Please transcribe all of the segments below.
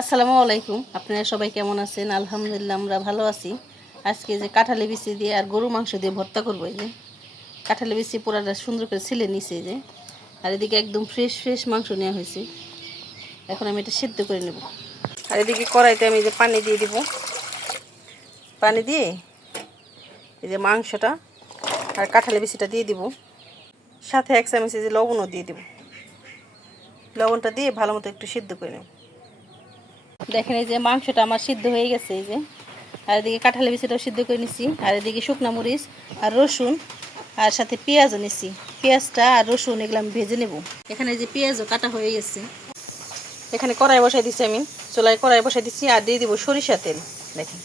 আসসালামু আলাইকুম। আপনারা সবাই কেমন আছেন? আলহামদুলিল্লাহ আমরা ভালো আছি। আজকে যে কাঁঠালি বিচি দিয়ে আর গরু মাংস দিয়ে ভর্তা করবো। এই যে কাঁঠালি বিচি পুরাটা সুন্দর করে ছিলে নিছে যে, আর এদিকে একদম ফ্রেশ ফ্রেশ মাংস নেওয়া হয়েছে। এখন আমি এটা সিদ্ধ করে নেব। আর এদিকে কড়াইতে আমি যে পানি দিয়ে দিব। পানি দিয়ে এই যে মাংসটা আর কাঁঠালি বিচিটা দিয়ে দিব, সাথে 1 চামচ যে লবণও দিয়ে দিব। লবণটা দিয়ে ভালো মতো একটু সিদ্ধ করে নেব। দেখেন এই যে মাংসটা আমার সিদ্ধ হয়ে গেছে। এই যে আর এদিকে কাঁঠালি বিচিটাও সিদ্ধ করে নিছি। আর এদিকে শুকনো মরিচ আর রসুন আর সাথে পেঁয়াজও নিছি। পেঁয়াজটা আর রসুন এগুলো আমি ভেজে নেব। এখানে যে পেঁয়াজও কাটা হয়ে গেছে। এখানে কড়াই বসাই দিচ্ছি, আমি চুলায় কড়াই বসাই দিচ্ছি আর দিয়ে দিব সরিষা তেল। দেখেন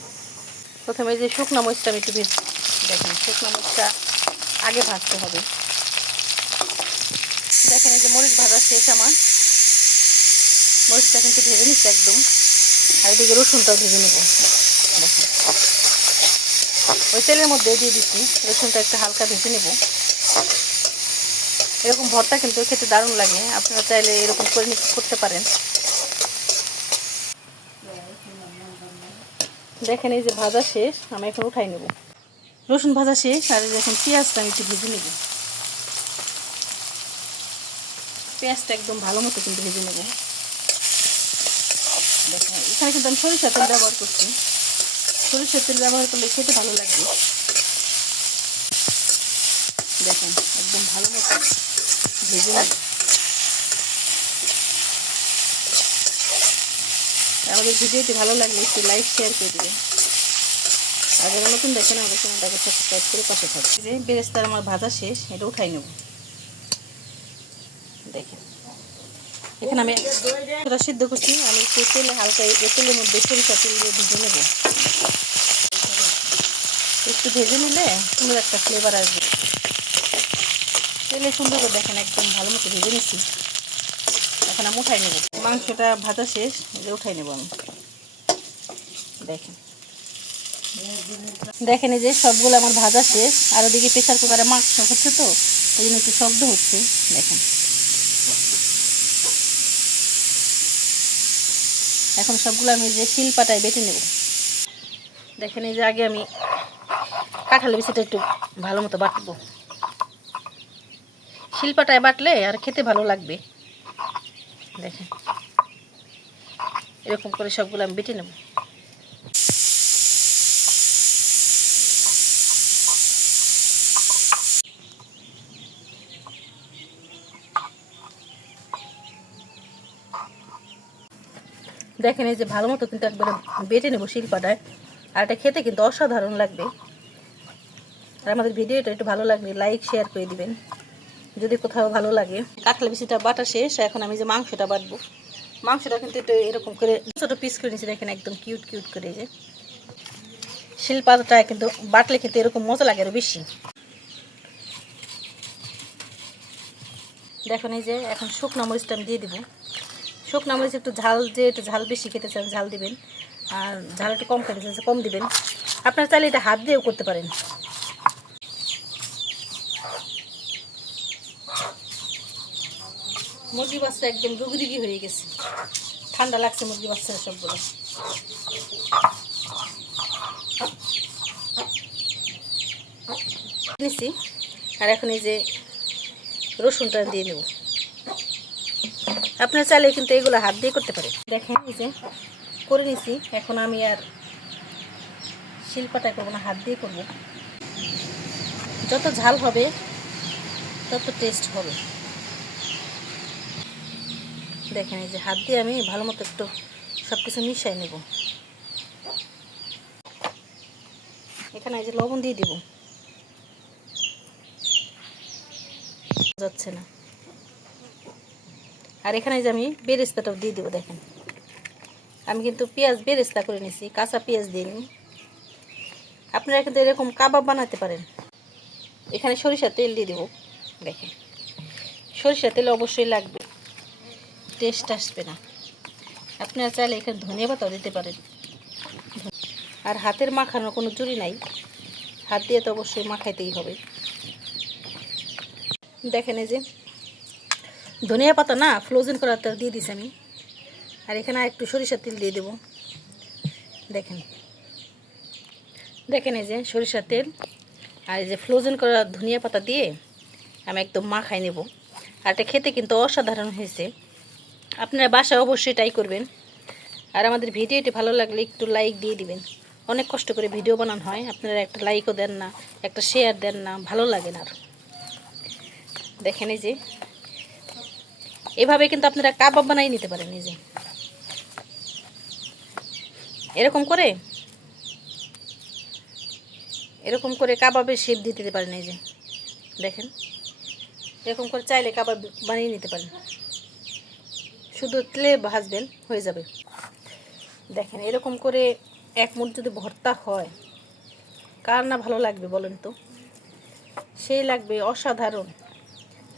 প্রথমে যে শুকনো মরিচটা আমি একটু ভেজে, দেখেন শুকনো মরিচটা আগে ভাজতে হবে। দেখেন এই যে মরিচ ভাজা শেষ আমার, মরিচটা কিন্তু ভেজে নিচ্ছে একদম। আর এদিকে রসুনটাও ভেজে নেব। দেখেন ওই তেলের মধ্যে দিয়ে দিচ্ছি, রসুনটা একটু হালকা ভেজে নেব। এরকম ভর্তা কিন্তু খেতে দারুণ লাগে, আপনারা চাইলে এরকম করে করতে পারেন। দেখেন এই যে ভাজা শেষ, আমি এখন উঠাই নেব। রসুন ভাজা শেষ, আর এখন পেঁয়াজটা আমি একটু ভেজে নেব। পেঁয়াজটা একদম ভালো মতো কিন্তু ভেজে নেব। দেখেন এখানে কিন্তু আমি সরিষা তেল ব্যবহার করছি। সরিষার তেল ব্যবহার করলে খেতে ভালো লাগবে। দেখেন একদম ভালো মতো ভেজে নেব। আমাদের ভিডিওটি ভালো লাগলে একটু লাইক শেয়ার করে দেবেন। আর যারা নতুন দেখেন আমাদের চ্যানেলটাকে সাবস্ক্রাইব করে পাশে থাকবে। যে বেরেস্তার আমার ভাজা শেষ, এটা উঠাই নেব। দেখেন এখানে আমি সেটা সিদ্ধ করছি, আমি একটু তেলে হালকা তেলের মধ্যে সরিষা তেল দিয়ে ভেজে নেব। একটু ভেজে নিলে সুন্দর একটা ফ্লেভার আসবে। তেলে সুন্দর করে দেখেন একদম ভালো মতো ভেজে নিচ্ছি। এখন আমি উঠাই নেব। মাংসটা ভাজা শেষ, এটা উঠাই নেব আমি। দেখেন দেখেন এই যে সবগুলো আমার ভাজা শেষ। আর ওদিকে প্রেসার কুকারে মাংস হচ্ছে, তো ওই জন্য একটু শব্দ হচ্ছে। দেখেন এখন সবগুলো আমি যে শিলপাটায় বেটে নেব। দেখেন এই যে আগে আমি কাঁঠালি বিচিটা একটু ভালো মতো বাটবো। শিলপাটায় বাটলে আর খেতে ভালো লাগবে। দেখেন এরকম করে সবগুলো আমি বেটে নেব। দেখেন এই যে ভালো মতো কিন্তু একবারে বেটে নেব শিলপাটায়। আর এটা খেতে কিন্তু অসাধারণ লাগবে। আর আমাদের ভিডিওটা একটু ভালো লাগলে লাইক শেয়ার করে দিবেন যদি কোথাও ভালো লাগে। কাঁঠালি বিচিটা বাটা শেষ, এখন আমি যে মাংসটা বাটবো। মাংসটা কিন্তু একটু এরকম করে ছোটো পিস করে নিচ্ছি। দেখেন একদম কিউট কিউট করে। যে শিলপাটায় কিন্তু বাটলে কিন্তু এরকম মজা লাগে আরও বেশি। দেখুন এই যে এখন শুকনো মরিচটা আমি দিয়ে দিব। শুকনো মরিচ একটু ঝাল, যে একটু ঝাল বেশি খেতে চান ঝাল দিবেন, আর ঝাল একটু কম খেতে চান কম দিবেন। আপনারা চাইলে এটা হাত দিয়েও করতে পারেন। মুরগি বাচ্চা একদম রুগি হয়ে গেছে, ঠান্ডা লাগছে মুরগি বাচ্চারা সবগুলো। নিচ্ছি, আর এখন এই যে রসুনটা দিয়ে নেব। আপনারা চাইলে কিন্তু এগুলো হাত দিয়ে করতে পারেন। দেখেন এই যে করে নিছি, এখন আমি আর শিলপাটায় করবো না, হাত দিয়ে করবো। যত ঝাল হবে তত টেস্ট হবে। দেখেন এই যে হাত দিয়ে আমি ভালো মতো একটু সব কিছু মিশাই নেব। এখানে এই যে লবণ দিয়ে দিব, যাচ্ছে না। আর এখানে যে আমি বেরেস্তাটাও দিয়ে দেবো। দেখেন আমি কিন্তু পেঁয়াজ বেরেস্তা করে নিছি, কাঁচা পেঁয়াজ দিয়ে নিই। আপনারা কিন্তু এরকম কাবাব বানাতে পারেন। এখানে সরিষার তেল দিয়ে দেবো। দেখেন সরিষার তেল অবশ্যই লাগবে, টেস্ট আসবে না। আপনারা চাইলে এখানে ধনিয়া পাতাও দিতে পারেন। আর হাতের মাখানোর কোনো জুড়ি নাই, হাত দিয়ে তো অবশ্যই মাখাইতেই হবে। দেখেন এই যে ধনিয়া পাতা না ফ্রোজেন করাটা দিয়ে দিছি আমি। আর এখানে একটু সরিষার তেল দিয়ে দেব। দেখেন দেখেন এই যে সরিষার তেল আর এই যে ফ্রোজেন করা ধনিয়া পাতা দিয়ে আমি একদম মাখাই নেব। আর এটা খেতে কিন্তু অসাধারণ হয়েছে। আপনারা বাসায় অবশ্যই ট্রাই করবেন। আর আমাদের ভিডিওটি ভালো লাগলে একটু লাইক দিয়ে দিবেন। অনেক কষ্ট করে ভিডিও বানানো হয়, আপনারা একটা লাইকও দেন না, একটা শেয়ার দেন না, ভালো লাগে না। আর দেখেন এই যে এভাবে কিন্তু আপনারা কাবাব বানাই নিতে পারেন। এই যে এরকম করে কাবাবের শেপ দিয়ে দিতে পারেন। এই যে দেখেন এরকম করে চাইলে কাবাব বানিয়ে নিতে পারেন, শুধু তেলে ভাজবেন হয়ে যাবে। দেখেন এরকম করে এক মুঠ যদি ভর্তা হয়, কার না ভালো লাগবে বলেন তো? সেই লাগবে, অসাধারণ।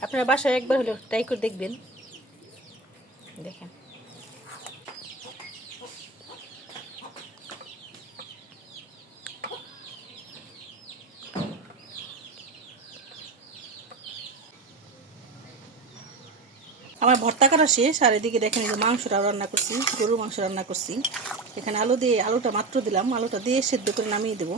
আপনারা বাসায় একবার হলেও ট্রাই করে দেখবেন। দেখেন আমার ভর্তা করা শেষ। আর এদিকে দেখেন যে মাংসটাও রান্না করছি, গরুর মাংস রান্না করছি। এখানে আলুটা মাত্র দিলাম, আলুটা দিয়ে সেদ্ধ করে নামিয়ে দেবো।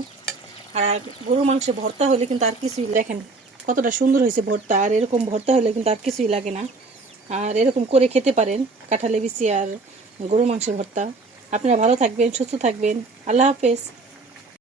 আর গরুর মাংসে ভর্তা হলে কিন্তু আর কিছুই, দেখেন কতটা সুন্দর হয়েছে ভর্তা। আর এরকম ভর্তা হলে কিন্তু আর কিছুই লাগে না। আর এরকম করে খেতে পারেন কাঁঠালে বিচি আর গরুর মাংসের ভর্তা। আপনারা ভালো থাকবেন, সুস্থ থাকবেন। আল্লাহ হাফেজ।